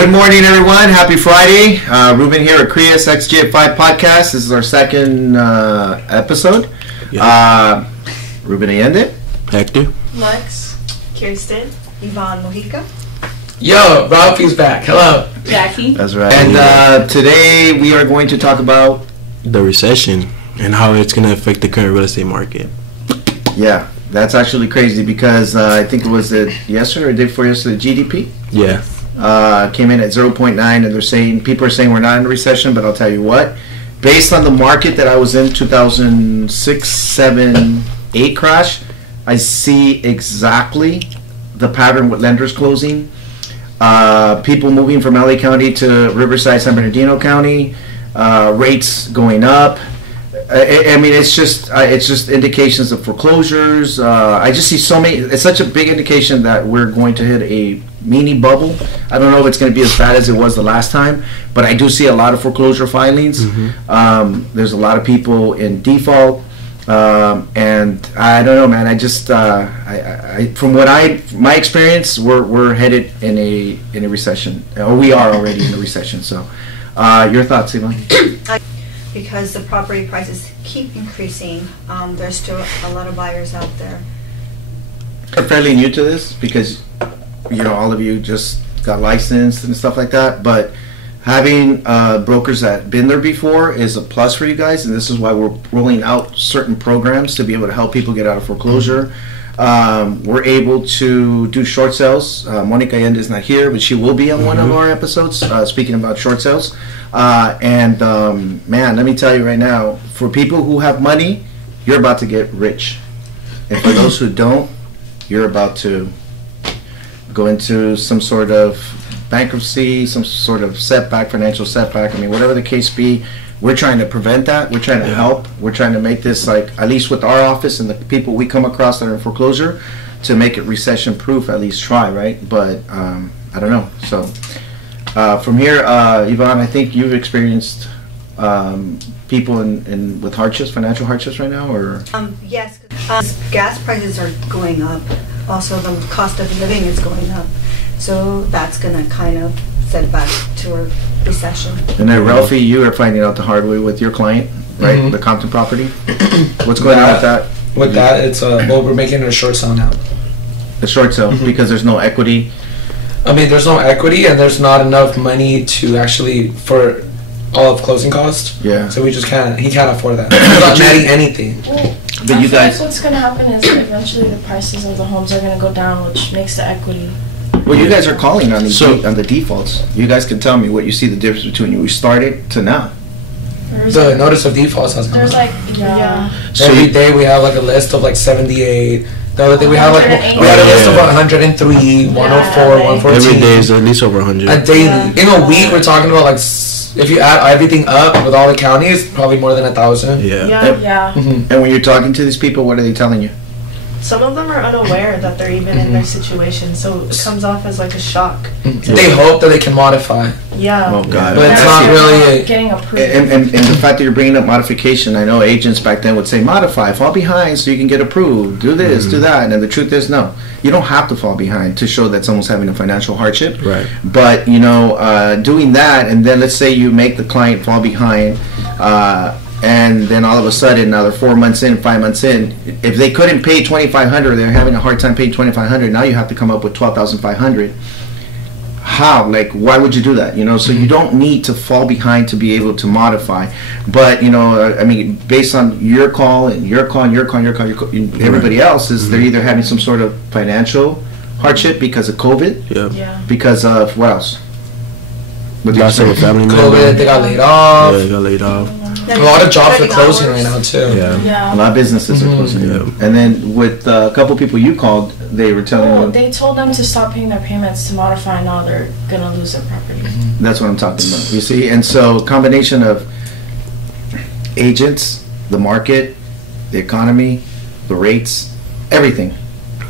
Good morning, everyone. Happy Friday. Ruben here at Krias XJ5 Podcast. This is our second episode. Ruben Allende. Hector. Lex. Kirsten. Yvonne Mojica. Yo, Ralphie's back. Hello. Jackie. That's right. And today we are going to talk about the recession and how it's going to affect the current real estate market. Yeah, that's actually crazy because I think it was yesterday or the day before yesterday, GDP. Yeah. Came in at 0.9, and people are saying we're not in a recession, but I'll tell you what, based on the market that I was in 2006, 7, 8 crash, I see exactly the pattern with lenders closing, people moving from LA County to Riverside, San Bernardino County, rates going up. I mean, it's just indications of foreclosures. I just see so many. It's such a big indication that we're going to hit a mini bubble. I don't know if it's going to be as bad as it was the last time, but I do see a lot of foreclosure filings. Mm-hmm. There's a lot of people in default, and I don't know, man. I just from my experience, we're headed in a recession, or we are already in a recession. So, your thoughts, Yvonne? Because the property prices keep increasing, there's still a lot of buyers out there. I'm fairly new to this because, all of you just got licensed and stuff like that. But having brokers that been there before is a plus for you guys, and this is why we're rolling out certain programs to be able to help people get out of foreclosure. We're able to do short sales. Monica Allende is not here, but she will be on one of our episodes speaking about short sales. Man, let me tell you right now, for people who have money, you're about to get rich. And for those who don't, you're about to go into some sort of bankruptcy, some sort of setback, financial setback. I mean, whatever the case be, we're trying to prevent that. We're trying to help. We're trying to make this, like, at least with our office and the people we come across that are in foreclosure, to make it recession proof, at least try, right? But I don't know. So from here, Yvonne, I think you've experienced people in with hardships, financial hardships right now, or? Yes, gas prices are going up. Also, the cost of living is going up. So that's going to kind of set back to a recession. And then, Ralphie, you are finding out the hard way with your client, right? Mm-hmm. The Compton property. What's going on with that? With that, it's we're making it a short sale now. A short sale because there's no equity. I mean, there's no equity and there's not enough money to actually for all of closing costs. Yeah. So he can't afford that. He's not netting anything. Well, but I you feel guys, like what's going to happen is eventually the prices of the homes are going to go down, which makes the equity. well, you guys are calling on on the defaults. You guys can tell me what you see the difference between when we started to now. The notice of defaults has come There's out. So Every day we have like a list of like 78. The other day we have we had a list of 103, 104, 114. Every day is at least over 100. A daily. In a week, we're talking about like, if you add everything up with all the counties, probably more than 1,000. Yeah. Mm-hmm. And when you're talking to these people, what are they telling you? Some of them are unaware that they're even in their situation, so it comes off as like a shock. They hope that they can modify. Yeah. Oh God! But it's not really getting approved. And the fact that you're bringing up modification, I know agents back then would say modify, fall behind so you can get approved, do this, do that, and the truth is no, you don't have to fall behind to show that someone's having a financial hardship. Right. But doing that, and then let's say you make the client fall behind, and then all of a sudden, now they're 4 months in, 5 months in. If they couldn't pay $2,500, they're having a hard time paying $2,500. Now you have to come up with $12,500. How? Like, why would you do that? So you don't need to fall behind to be able to modify. But I mean, based on your call and your call and your call and your call, everybody else is they're either having some sort of financial hardship because of COVID. Yeah. Because of what else? What did you Lots of say? family COVID. members. They got laid off. Yeah, they got laid off. A lot of jobs are closing right now too. A lot of businesses are closing. Yeah. And then with a couple people you called, they were telling Well, you. they told them to stop paying their payments to modify, and now they're going to lose their property. That's what I'm talking about. You see, and so combination of agents, the market, the economy, the rates, everything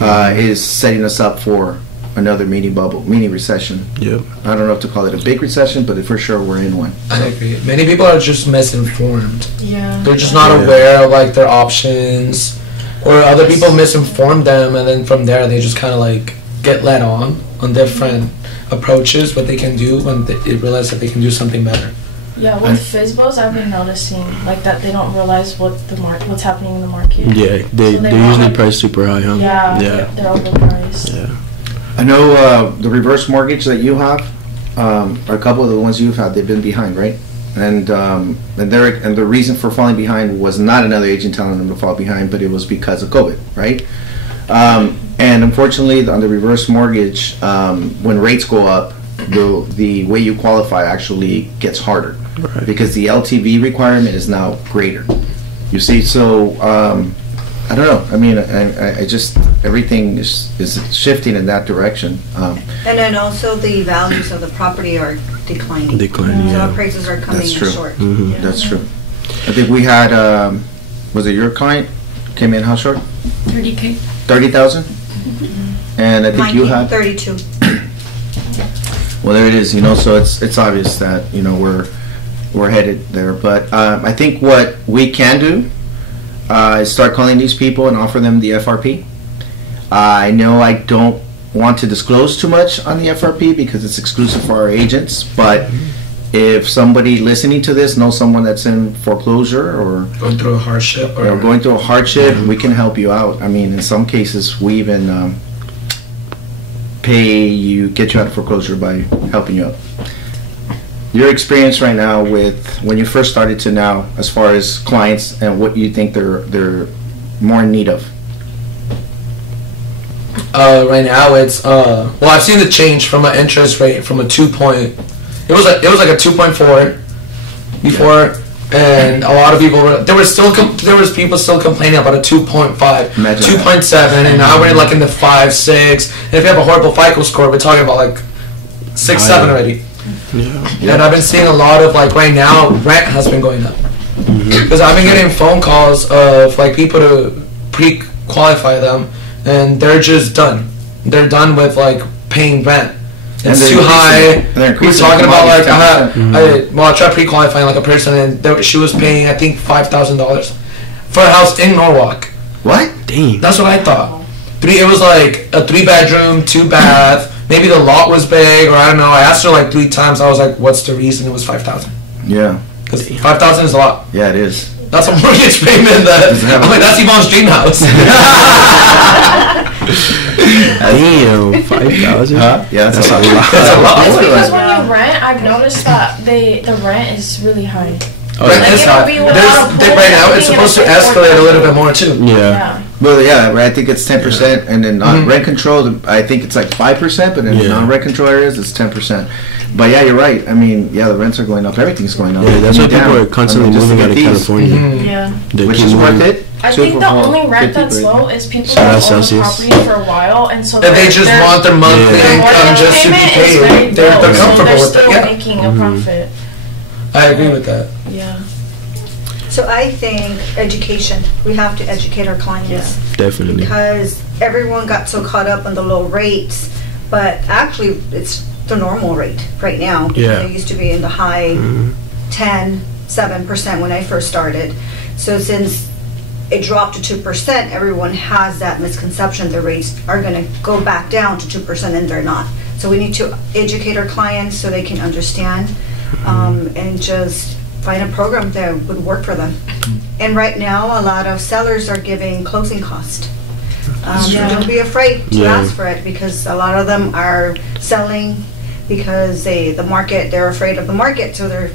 is setting us up for another mini bubble, mini recession. Yep. I don't know if to call it a big recession, but for sure we're in one. I agree. Many people are just misinformed. Yeah. They're just not aware of like their options, or other people misinform them, and then from there they just kind of like get led on different approaches what they can do when they realize that they can do something better. Yeah, with FSBOs, I've been noticing like that they don't realize what's happening in the market. Yeah, they So they usually want- price super high, huh? Yeah, Yeah. they're overpriced. Yeah. I know the reverse mortgage that you have, or a couple of the ones you've had, they've been behind, right? And the reason for falling behind was not another agent telling them to fall behind, but it was because of COVID, right? And unfortunately, on the reverse mortgage, when rates go up, the way you qualify actually gets harder, Right. because the LTV requirement is now greater. You see, so I don't know. I mean, I just everything is shifting in that direction. And then also the values of the property are declining. Declining, So yeah. appraisals are coming That's in true. short. Mhm. That's true. I think we had, was it your client came in how short? 30K. 30,000? And I think Mine you came had. 32. Well, there it is. You know, so it's obvious that we're headed there. But I think what we can do is start calling these people and offer them the FRP. I know I don't want to disclose too much on the FRP because it's exclusive for our agents. But if somebody listening to this knows someone that's in foreclosure or Going through a hardship going through a hardship, we can help you out. I mean, in some cases, we even get you out of foreclosure by helping you out. Your experience right now with when you first started to now, as far as clients and what you think they're more in need of. Right now it's well, I've seen the change from an interest rate from a 2 point. It was like a 2.4 before, and a lot of people there was people still complaining about a 2.5, Imagine 2.7, and now we're like in the 5, 6. And if you have a horrible FICO score, we're talking about like 6, 7 Higher. already. Yeah. And I've been seeing a lot of like right now rent has been going up because I've been getting phone calls of like people to pre-qualify them, and they're just done. They're done with like paying rent. And It's they're too high. increasing- they're We were increasing talking about like commodities 10%. I tried pre-qualifying like a person, and she was paying I think $5,000 for a house in Norwalk. What? Dang. That's what I thought. It was like a 3-bedroom, 2-bath. Maybe the lot was big, or I don't know. I asked her like 3 times. I was like, "What's the reason?" It was 5,000. Yeah. Because 5,000 is a lot. Yeah, it is. That's a mortgage payment. I'm like, that's Yvonne's dream house. Damn, 5,000. Huh? Yeah, that's a lot. That's a lot. It's because when you rent, I've noticed that the rent is really high. Oh, Rent yeah. is high. It'll be without a pool, Right now, it's something supposed to in a escalate a little bit more too. Yeah. Yeah. Well, yeah, I think it's 10%, and then Mhm. rent control, I think it's like 5%, but in Yeah. non-rent control areas, it's 10%. But yeah, you're right. I mean, yeah, the rents are going up. Everything's going up. Yeah, that's why Damn. people are constantly I mean, just moving to out of get these. California. Mhm. Yeah. They Which keep is worth moving. it. I Super think the Bowl, only rent 50 that's great. low is people Shout out that own the Celsius. property for a while, and so And they just their- want their monthly Yeah. their income mortgage just to be payment is very paid. They're low, so comfortable they're with still it. Yeah, making a profit. I agree with that. Yeah. So I think education, we have to educate our clients. Definitely. Because everyone got so caught up on the low rates, but actually it's the normal rate right now. Yeah. It used to be in the high 7% when I first started. So since it dropped to 2%, everyone has that misconception the rates are going to go back down to 2%, and they're not. So we need to educate our clients so they can understand, and just find a program that would work for them. And right now, a lot of sellers are giving closing cost. Don't be afraid to Yeah. ask for it, because a lot of them are selling because they're afraid of the market, so they're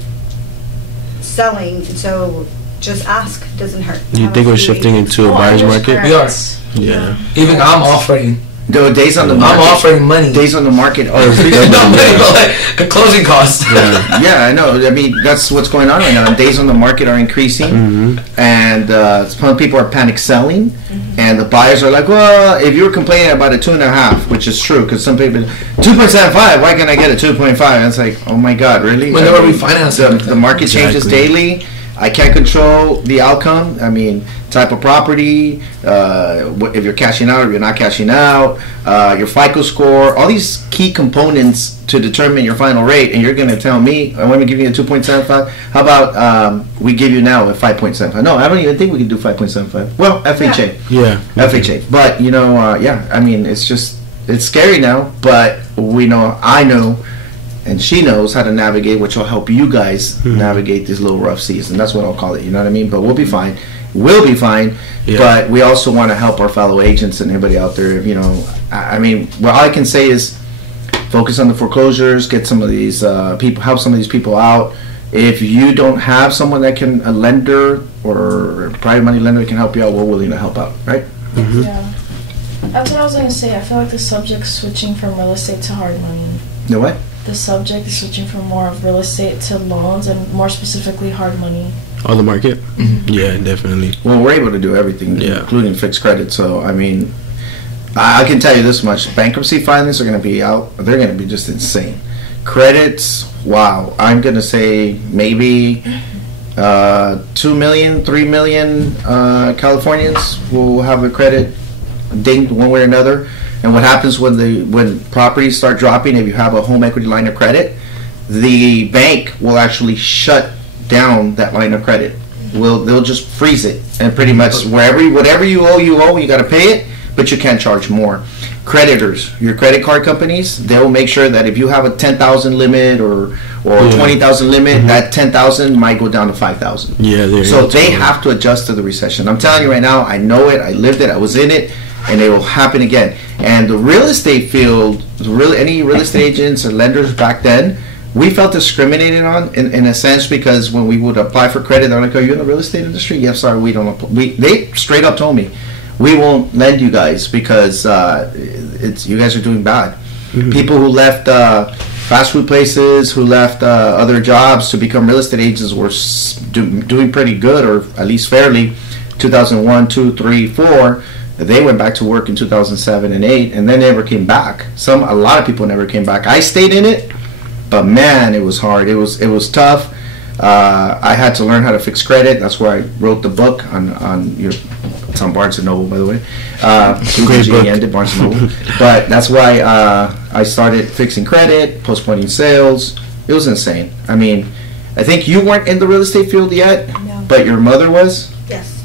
selling. So just ask, doesn't hurt. Do you Have think a we're few shifting agents. into a Oh, buyer's and market? there's We are. grants. Yeah. Even I'm offering. The days on the I'm market. offering money. Days on the market are Not increasing. money, but like a closing cost. Yeah. Yeah, I know. I mean, that's what's going on right now. Days on the market are increasing, Mhm. and some people are panic selling, and the buyers are like, "Well, if you were complaining about a 2.5, which is true, because some people 2.75, why can't I get a 2.5?" And it's like, oh my God, really? When they were I mean, refinancing. the market changes Exactly. daily. I can't control the outcome. I mean, type of property, if you're cashing out or you're not cashing out, your FICO score, all these key components to determine your final rate. And you're going to tell me, I want to give you a 2.75. How about we give you now a 5.75? No, I don't even think we can do 5.75. Well, FHA. Yeah. FHA. But, yeah, I mean, it's just It's scary now, but I know, and she knows how to navigate, which will help you guys navigate this little rough season. That's what I'll call it. You know what I mean? But we'll be fine. We'll be fine. Yeah. But we also want to help our fellow agents and anybody out there. You know, I mean, what I can say is focus on the foreclosures, get some of these people, help some of these people out. If you don't have someone that can, a lender or a private money lender that can help you out, we're willing to help out, right? Yeah. That's what I was gonna say. I feel like the subject's switching from real estate to hard money. You know what? The subject is switching from more of real estate to loans and more specifically hard money. On the market? Yeah, definitely. Well, we're able to do everything, Yeah. including fixed credit. So, I mean, I can tell you this much. Bankruptcy filings are going to be out. They're going to be just insane. Credits, wow. I'm going to say maybe 2 million, 3 million Californians will have a credit dinged one way or another. And what happens when properties start dropping, if you have a home equity line of credit, the bank will actually shut down that line of credit. They'll just freeze it, and pretty much whatever you owe, you got to pay it, but you can't charge more. Creditors, your credit card companies, they'll make sure that if you have a 10,000 limit or 20,000 limit, that 10,000 might go down to 5,000. Yeah, so they have to adjust to the recession. I'm telling you right now, I know it, I lived it, I was in it, and it will happen again. And the real estate field, any real estate agents or lenders back then, we felt discriminated on in a sense, because when we would apply for credit, they're like, "Are you in the real estate industry?" Yes, sorry, we don't. They straight up told me, "We won't lend you guys because you guys are doing bad." People who left fast food places, who left other jobs to become real estate agents were doing pretty good, or at least fairly. 2001, 2, 3, 4. They went back to work in 2007 and 8, and then never came back. A lot of people never came back. I stayed in it. But man, it was hard. It was tough. I had to learn how to fix credit. That's why I wrote the book on it's on Barnes and Noble, by the way. Great book. Ended Barnes and Noble. But that's why I started fixing credit, postponing sales. It was insane. I mean, I think you weren't in the real estate field yet, No. but your mother was. Yes.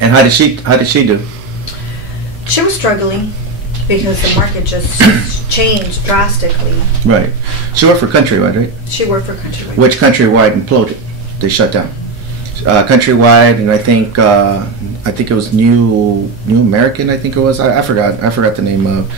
And how did she do? She was struggling because the market just changed drastically. Right. She worked for Countrywide, right? She worked for Countrywide. Which Countrywide imploded. They shut down. Countrywide, and I think it was New American. I think it was. I forgot the name of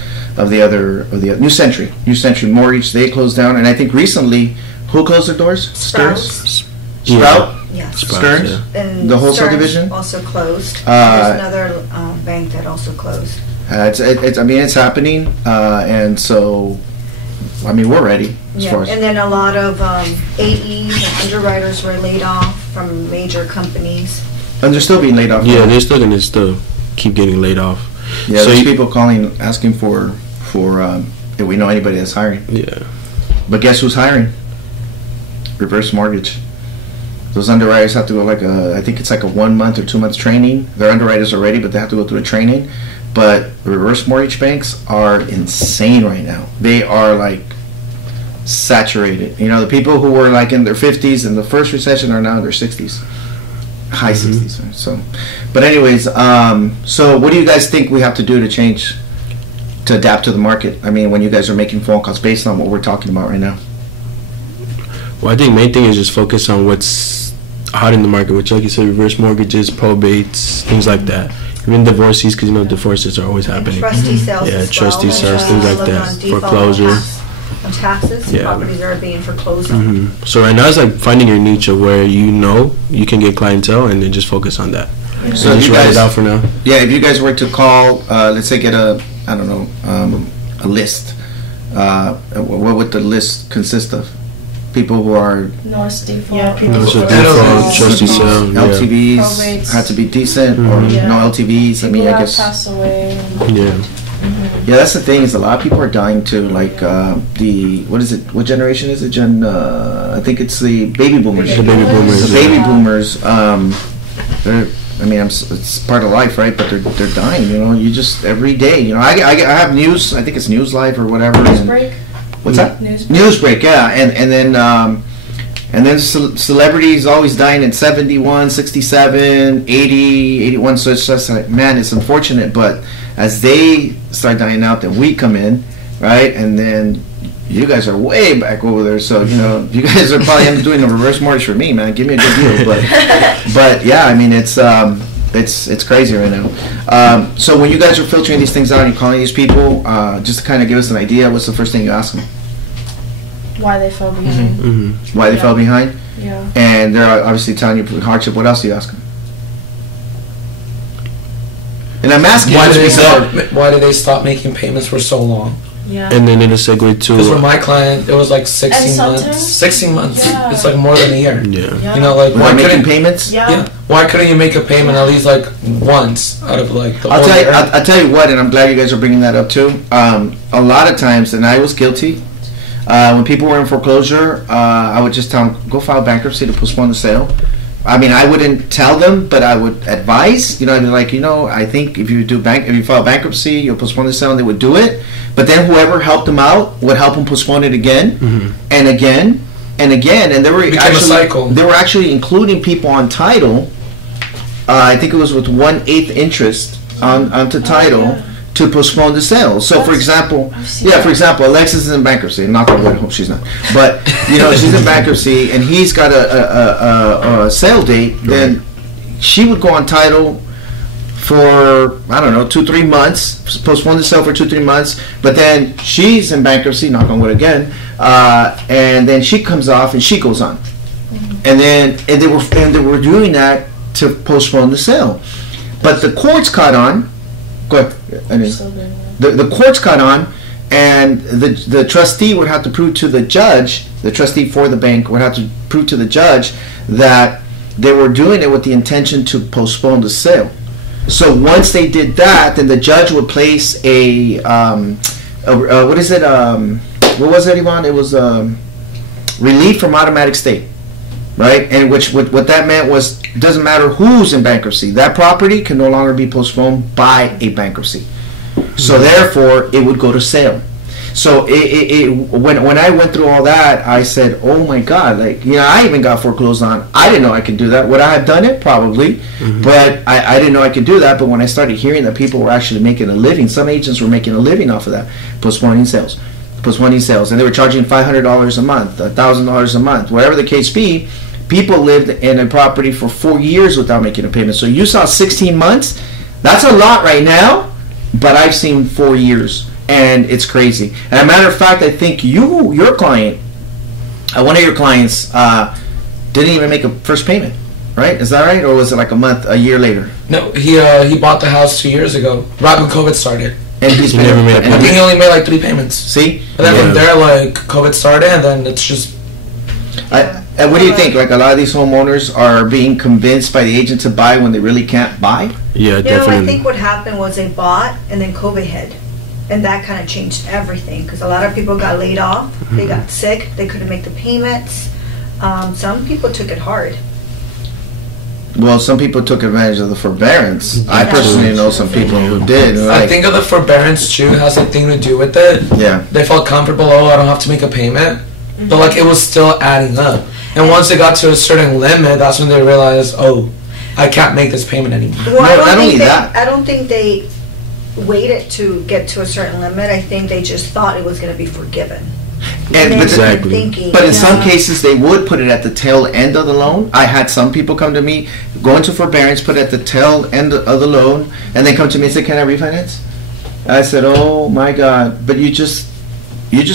the New Century. New Century Mortgage. They closed down, and I think recently, who closed their doors? Sprouts. Sprout. Yes. Stearns. Yeah. And The wholesale Stearns division? also closed. There's another bank that also closed. It's happening, and so, I mean, we're ready as far as. And then a lot of AEs and underwriters were laid off from major companies. And they're still being laid off. Yeah, they're still gonna keep getting laid off. Yeah, So there's you- people calling, asking for if we know anybody that's hiring. Yeah. But guess who's hiring? Reverse mortgage. Those underwriters have to go I think it's like a 1 month or 2 months training. They're underwriters already, but they have to go through a training. But reverse mortgage banks are insane right now. They are like saturated. You know, the people who were like in their 50s in the first recession are now in their 60s. High 60s. Right? So, but anyways, so what do you guys think we have to do to adapt to the market? I mean, when you guys are making phone calls based on what we're talking about right now. Well, I think main thing is just focus on what's hot in the market, which, like you said, reverse mortgages, probates, things like that. Even divorces, because divorces are always And happening. trustee sales Yeah, as trustee well. sales, And, things like look that. on default Foreclosure. On taxes, Yeah. properties are being foreclosed on. So right now it's like finding your niche of where you can get clientele, and then just focus on that. So So if just you write guys, it out for now. yeah, if you guys were to call, let's say get a list, what would the list consist of? People who are Notice default. Yeah, people Notice who of are- default, trustee sale, yeah. LTVs Probates. had to be decent, or Yeah. no LTVs. I mean, People I that guess. pass away. Yeah. Yeah, that's the thing, is a lot of people are dying too. Like what is it? What generation is it? I think it's the baby boomers. The baby boomers. The baby boomers. They're. I mean, it's part of life, right? But they're dying. You know, you just every day. You know, I have news. I think it's News Live or whatever. and- Break. What's that? Newsbreak. Newsbreak, yeah, and then celebrities always dying at 71, 67, 80, 81. So it's just like, man, it's unfortunate. But as they start dying out, then we come in, right? And then you guys are way back over there, so you guys are probably doing a reverse mortgage for me, man. Give me a good deal, but yeah, I mean it's crazy right now. So when you guys are filtering these things out and you're calling these people, just to kind of give us an idea, what's the first thing you ask them? Why they fell behind. Why they fell behind? Yeah. And they're obviously telling you hardship. What else do you ask them? And I'm asking Why you did they stop making payments for so long? Yeah. And then it'll segue to. Because for my client, it was like 16 And months. sometimes- 16 months. Yeah. It's like more than a year. Yeah. You know, like why why making couldn't payments? yeah? Why couldn't you make a payment at least like once out of like the I'll whole tell you. year? I'll tell you what, and I'm glad you guys are bringing that up too. A lot of times, and I was guilty. When people were in foreclosure, I would just tell them, go file bankruptcy to postpone the sale. I mean, I wouldn't tell them, but I would advise. I'd be like, I think if you file bankruptcy, you'll postpone the sale, and they would do it. But then whoever helped them out would help them postpone it again, and again, and again, and they were Became a actually cycle. they were actually including people on title. I think it was with 1/8 interest onto title. To postpone the sale. So, for example, Alexis is in bankruptcy. Knock on wood, I hope she's not. But she's in bankruptcy, and he's got a sale date. Then she would go on title for 2-3 months, postpone the sale for 2-3 months. But then she's in bankruptcy. Knock on wood again. And then she comes off and she goes on. And they were doing that to postpone the sale. But the courts caught on. Go ahead. The courts caught on, and the trustee would have to prove to the judge, the trustee for the bank would have to prove to the judge that they were doing it with the intention to postpone the sale. So once they did that, then the judge would place what is it? What was it, Ivan? It was relief from automatic stay. Right, and what that meant was, it doesn't matter who's in bankruptcy, that property can no longer be postponed by a bankruptcy. So therefore, it would go to sale. So when I went through all that, I said, oh my God, I even got foreclosed on. I didn't know I could do that. Would I have done it? Probably, but I didn't know I could do that. But when I started hearing that people were actually making a living, some agents were making a living off of that, postponing sales, and they were charging $500 a month, $1,000 a month, whatever the case be. People lived in a property for 4 years without making a payment. So you saw 16 months. That's a lot right now, but I've seen 4 years, and it's crazy. And as a matter of fact, I think your client, one of your clients, didn't even make a first payment, right? Is that right, or was it like a year later? No, he bought the house 2 years ago, right when COVID started. And he's never made a I payment. think he only made like 3 payments. See? But then from there, like COVID started, and then it's just. And what do you think? Like, a lot of these homeowners are being convinced by the agent to buy when they really can't buy? Yeah, I definitely. think what happened was they bought, and then COVID hit. And that kind of changed everything, because a lot of people got laid off, they got sick, they couldn't make the payments. Some people took it hard. Well, some people took advantage of the forbearance. I personally know some people who did. I think of the forbearance too has a thing to do with it. Yeah. They felt comfortable. Oh, I don't have to make a payment, but like it was still adding up. And once they got to a certain limit, that's when they realized, oh, I can't make this payment anymore. Well, No, I don't think they waited to get to a certain limit. I think they just thought it was going to be forgiven. And Exactly. Thinking, But in some cases, they would put it at the tail end of the loan. I had some people come to me, go into forbearance, put it at the tail end of the loan, and they come to me and say, "Can I refinance?" I said, "Oh my God!" But you just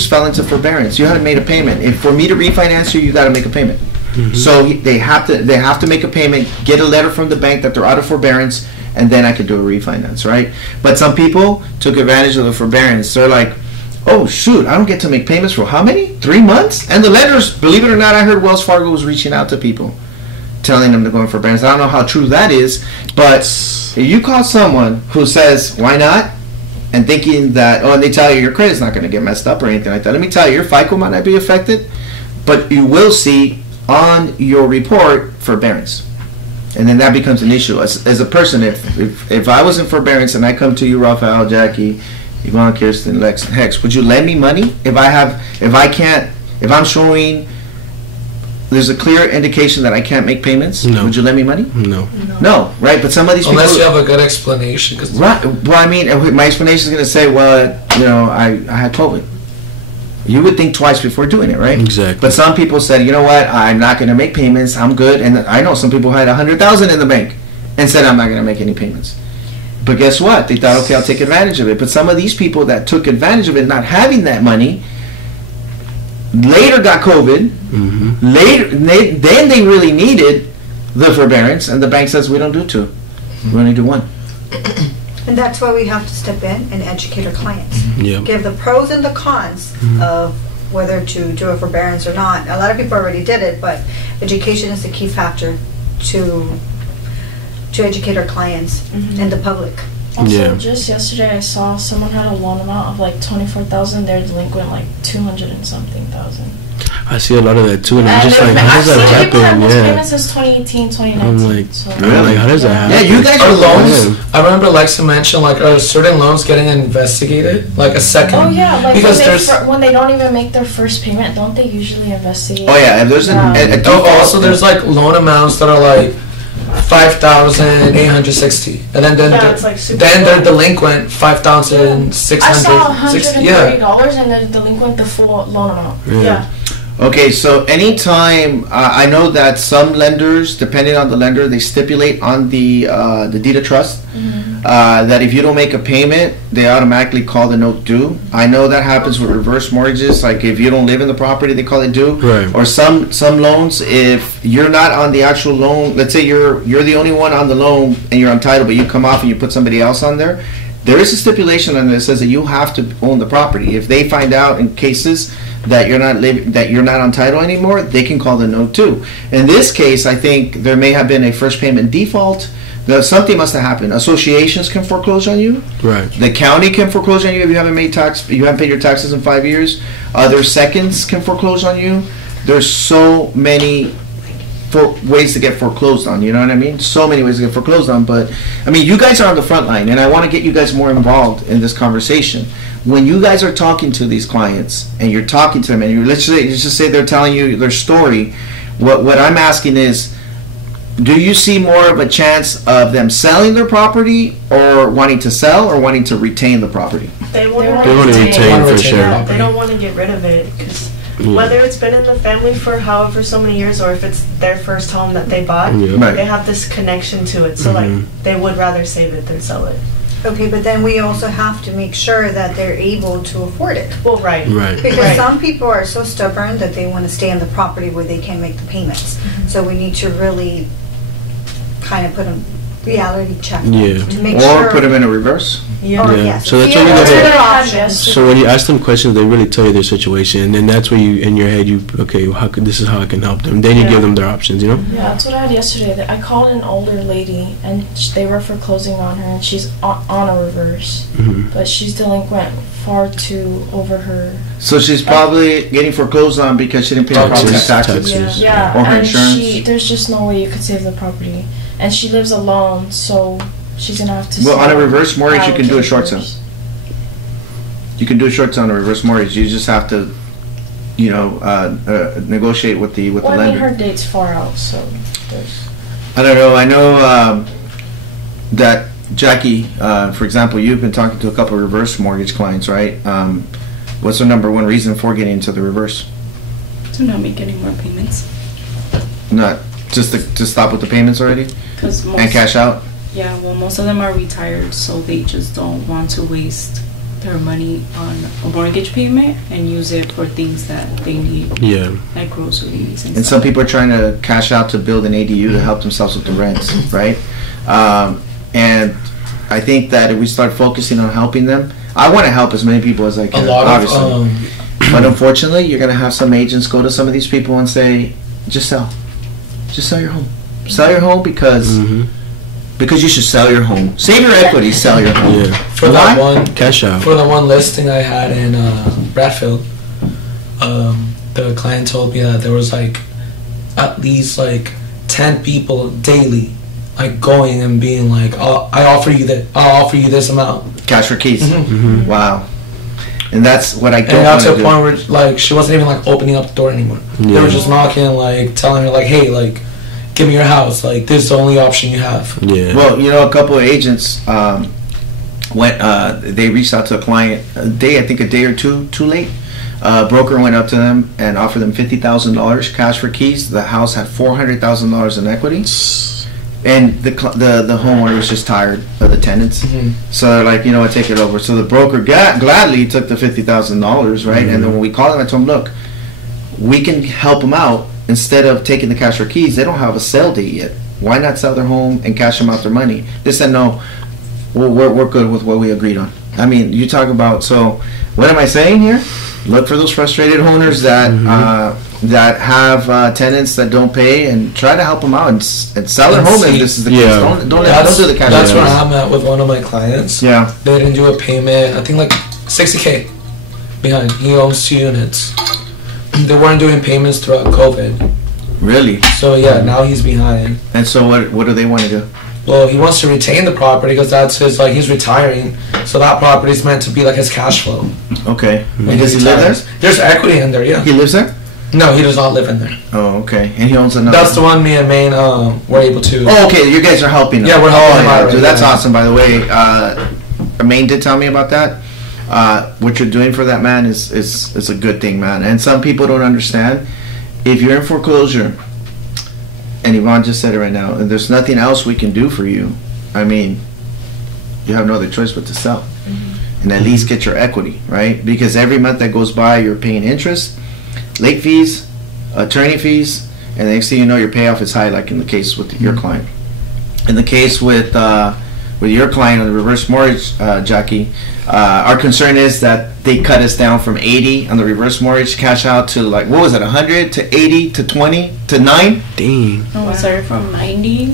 fell into forbearance. You hadn't made a payment. If for me to refinance you, you got to make a payment. So they have to make a payment, get a letter from the bank that they're out of forbearance, and then I could do a refinance, right? But some people took advantage of the forbearance. They're like, oh shoot, I don't get to make payments for how many? 3 months? And the letters, believe it or not, I heard Wells Fargo was reaching out to people, telling them to go in forbearance. I don't know how true that is, but if you call someone who says, why not? And thinking that, and they tell you your credit's not going to get messed up or anything like that. Let me tell you, your FICO might not be affected, but you will see on your report forbearance. And then that becomes an issue. As a person, if I was in forbearance and I come to you, Rafael, Jackie, Yvonne, Kirsten, Lex, and Hex, would you lend me money if I'm showing there's a clear indication that I can't make payments, No. would you lend me money? No. No, right? But some of these Unless you people, have a good explanation. 'Cause right? Well, I mean, my explanation is going to say, well, you know, I had COVID. You would think twice before doing it, right? Exactly. But some people said, you know what, I'm not going to make payments. I'm good. And I know some people had 100,000 in the bank and said, I'm not going to make any payments. But guess what? They thought, okay, I'll take advantage of it. But some of these people that took advantage of it, not having that money, later got COVID. Mm-hmm. Then they really needed the forbearance, and the bank says we don't do two, we only do one. And that's why we have to step in and educate our clients. Yeah. Give the pros and the cons of whether to do a forbearance or not. A lot of people already did it, but education is the key factor to educate our clients and the public. Also, Yeah. just yesterday I saw someone had a loan amount of like 24,000. They're delinquent like 200 and something thousand. I see a lot of that too, and I'm just like, how I've does that seen people that happen? missed Yeah. payments since 2018, 2019. I'm like, so. I'm like, how does that happen? Yeah, you guys Our are loans, I remember Lexi mentioned like certain loans getting investigated, like a second. Oh yeah, like because when, there's when they don't even make their first payment, don't they usually investigate? Oh yeah, if there's Yeah. a oh, default, also there's like loan amounts that are like 5,860, and then Yeah, it's like super then they're low. delinquent I saw 5,660. Yeah. $130 and they're delinquent the full loan amount. Yeah. okay, so anytime I know that some lenders, depending on the lender, they stipulate on the deed of trust that if you don't make a payment, they automatically call the note due. I know that happens with reverse mortgages. Like if you don't live in the property, they call it due. Right. Or some loans, if you're not on the actual loan, let's say you're the only one on the loan and you're entitled, but you come off and you put somebody else on there. There is a stipulation on there that says that you have to own the property. If they find out in cases that you're not on title anymore, they can call the note too. In this case, I think there may have been a first payment default. Something must have happened. Associations can foreclose on you. Right. The county can foreclose on you if you haven't paid your taxes in 5 years. Other seconds can foreclose on you. There's so many ways to get foreclosed on, you know what I mean? So many ways to get foreclosed on, but I mean, you guys are on the front line, and I want to get you guys more involved in this conversation. When you guys are talking to these clients, and you're talking to them, and let's just say they're telling you their story, what I'm asking is, do you see more of a chance of them selling their property, or wanting to sell, or wanting to retain the property? They want They want to retain for sure. Yeah, they don't want to get rid of it because whether it's been in the family for however so many years or if it's their first home that they bought, Yeah. Right. they have this connection to it. So like they would rather save it than sell it. Okay, but then we also have to make sure that they're able to afford it. Well, right. Right. Because Right. some people are so stubborn that they want to stay on the property where they can't make the payments. So we need to really kind of put a reality check Yeah. to make Or sure. put them in a reverse? Yeah. Or Yeah. yes. So that's Yeah, only those the are whole- their options. So when you ask them questions, they really tell you their situation, and then that's where you, in your head, this is how I can help them. Then you Yeah. give them their options, you know? Yeah, that's what I had yesterday. I called an older lady and they were foreclosing on her, and she's on a reverse, but she's delinquent far too over her. So she's probably getting foreclosed on because she didn't pay her property Taxes. taxes. Taxes. Yeah, Or her and insurance. there's just no way you could save the property, and she lives alone, so she's gonna have to. Well, on a sell reverse mortgage, you can do a short sale. reverse. You can do a short sale on a reverse mortgage. You just have to, negotiate with the Well, I mean, lender. her date's far out, so there's. I don't know. I know that Jackie, for example, you've been talking to a couple of reverse mortgage clients, right? What's the number one reason for getting into the reverse? To not make any more payments. Not just to stop with the payments already Because and cash out. Yeah, well, most of them are retired, so they just don't want to waste their money on a mortgage payment and use it for things that they need, Yeah. like groceries and And stuff. some people are trying to cash out to build an ADU to help themselves with the rents, right? And I think that if we start focusing on helping them, I want to help as many people as I A can, lot obviously. of But unfortunately, you're going to have some agents go to some of these people and say, just sell. Just sell your home. Sell your home because you should sell your home. Save your equity, sell your home. Yeah. for that Why? one Cash out. for the one listing I had in Bradfield, the client told me that there was like at least like 10 people daily, like going and being like, I'll offer you this amount. Cash for keys. Mhm. Wow. and that's what I And don't it got want to to a do. point where like she wasn't even like opening up the door anymore. They Yeah. were just knocking, like telling her like, hey, like, give me your house. Like, this is the only option you have. Yeah. Well, you know, a couple of agents went. They reached out to a client I think a day or two too late. Broker went up to them and offered them $50,000 cash for keys. The house had $400,000 in equity, and the homeowner was just tired of the tenants. So they're like, you know what, take it over. So the broker gladly took the $50,000, right? And then when we called them, I told them, look, we can help them out. Instead of taking the cash for keys, they don't have a sale date yet. Why not sell their home and cash them out their money? They said, no, we're good with what we agreed on. I mean, you talk about, so what am I saying here? Look for those frustrated owners that that have tenants that don't pay, and try to help them out and sell their home if this is the case. Don't do the cash. That's where I'm at with one of my clients. Yeah. They didn't do a payment. I think like $60K behind. He owns 2 units. They weren't doing payments throughout COVID. Really? So yeah, now he's behind. And so what do they want to do? Well, he wants to retain the property because that's his, like, he's retiring. So that property is meant to be like his cash flow. Okay. When And does he live there? There's equity in there, yeah. He lives there? No, he does not live in there. Oh, okay. And he owns another. That's the one me and Maine were able to. Oh, okay. You guys are helping him. Yeah, we're helping him out yeah. right Dude, that's now. awesome, by the way. Maine did tell me about that. What you're doing for that man is a good thing, man. And some people don't understand. If you're in foreclosure, and Yvonne just said it right now, and there's nothing else we can do for you, I mean, you have no other choice but to sell. And at least get your equity, right? Because every month that goes by, you're paying interest, late fees, attorney fees, and the next thing you know, your payoff is high, like in the case with your client. In the case with your client on the reverse mortgage, Jackie, our concern is that they cut us down from 80 on the reverse mortgage cash out to, like, what was it, 100 to 80 to 20 to 9? Dang. No, it started from 90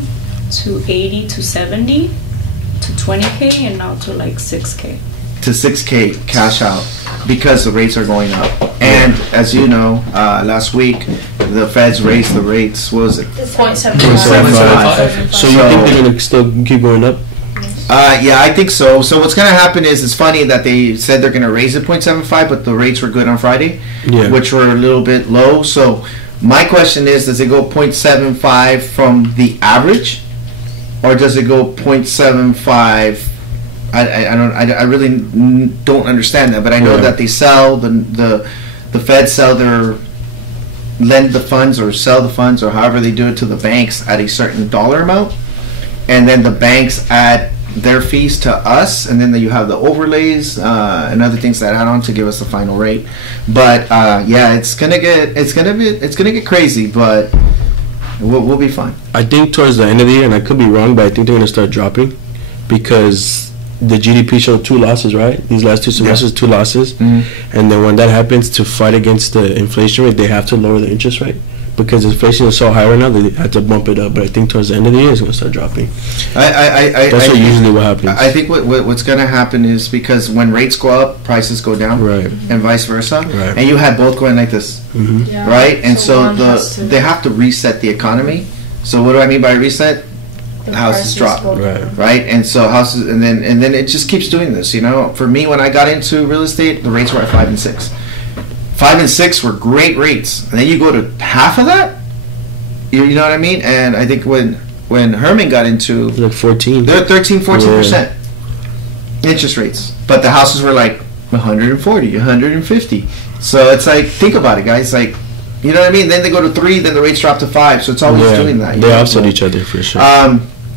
to 80 to 70 to 20K and now to like 6K. To 6K cash out because the rates are going up. And as you know, last week the feds raised the rates. What was it? 0.75. So you think they're gonna still keep going up? Yeah, I think so. So what's going to happen is, it's funny that they said they're going to raise it 0.75, but the rates were good on Friday, which were a little bit low. So my question is, does it go 0.75 from the average, or does it go 0.75? I really don't understand that, but I know that they sell the Fed lend the funds or sell the funds, or however they do it, to the banks at a certain dollar amount, and then the banks add their fees to us, and then you have the overlays and other things that add on to give us the final rate. But yeah, it's gonna get crazy, but we'll be fine. I think towards the end of the year, and I could be wrong, but I think they're gonna start dropping because the GDP showed 2 losses, right? These last 2 semesters, 2 losses. And then when that happens, to fight against the inflation rate, they have to lower the interest rate. Because inflation is so high right now, they had to bump it up. But I think towards the end of the year, it's going to start dropping. That's usually what happens. I think what's going to happen is, because when rates go up, prices go down, Right. and vice versa. Right. And you had both going like this, Yeah. right? And so one has to- they have to reset the economy. So what do I mean by reset? the houses prices drop. go Right. down. Right, and so houses, and then it just keeps doing this. You know, for me, when I got into real estate, the rates were at 5 and 6. 5 and 6 were great rates, and then you go to half of that. You know what I mean? And I think when Herman got into, Like 14. they're 13-14% interest rates, but the houses were like 140, 150. So it's like, think about it, guys. Like, you know what I mean? Then they go to 3, then the rates drop to 5. So it's always doing that. They offset each other for sure.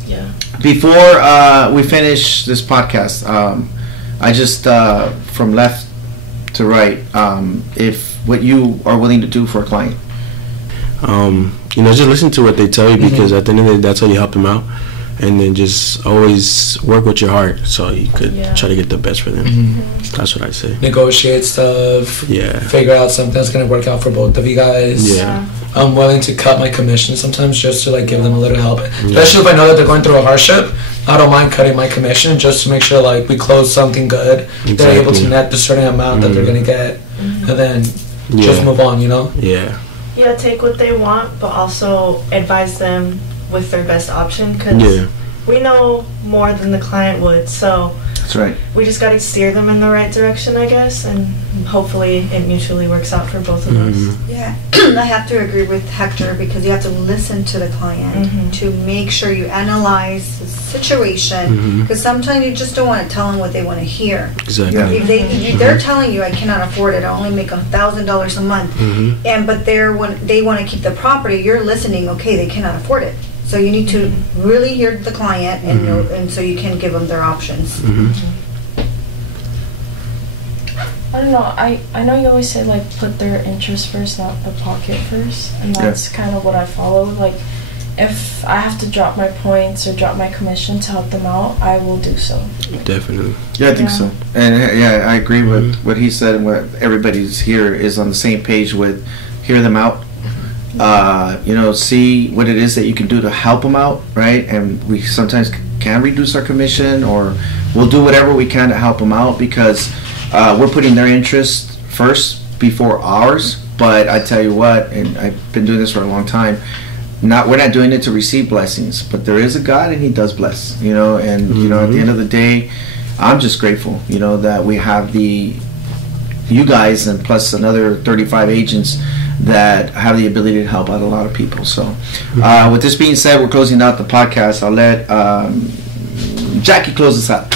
Yeah. Before we finish this podcast, I just, from left to right, if what you are willing to do for a client. Just listen to what they tell you, because at the end of the day, that's how you help them out. And then just always work with your heart, so you could try to get the best for them. That's what I say. Negotiate stuff. Yeah. Figure out something that's gonna work out for both of you guys. Yeah. I'm willing to cut my commission sometimes just to like give them a little help, especially if I know that they're going through a hardship. I don't mind cutting my commission just to make sure like we close something good. They're able to net the certain amount that they're gonna get, and then just move on. You know. Yeah. Yeah, take what they want, but also advise them with their best option, because we know more than the client would. So That's right. We just got to steer them in the right direction, I guess, and hopefully it mutually works out for both of us. Yeah, I have to agree with Hector because you have to listen to the client to make sure you analyze the situation because sometimes you just don't want to tell them what they want to hear. Exactly. If they're telling you I cannot afford it, I only make $1,000 a month, but they want to keep the property, you're listening. Okay, they cannot afford it. So you need to really hear the client and know, and so you can give them their options. I don't know. I know you always say like put their interest first, not the pocket first, and that's kind of what I follow. Like, if I have to drop my points or drop my commission to help them out, I will do so. Definitely. Yeah, I think so. And I agree with what he said, and what everybody's here is on the same page with hear them out. See what it is that you can do to help them out, right? And we sometimes can reduce our commission, or we'll do whatever we can to help them out because we're putting their interest first before ours. But I tell you what, and I've been doing this for a long time, we're not doing it to receive blessings, but there is a God and He does bless, and at the end of the day, I'm just grateful, that we have you guys and plus another 35 agents that have the ability to help out a lot of people. So with this being said, we're closing out the podcast. I'll let Jackie close us out.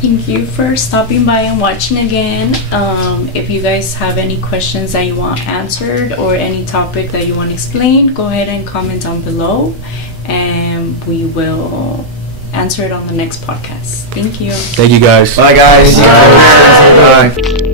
Thank you for stopping by and watching again. If you guys have any questions that you want answered or any topic that you want explained, go ahead and comment down below and we will answer it on the next podcast. Thank you. Thank you guys. Bye guys. Bye. Bye.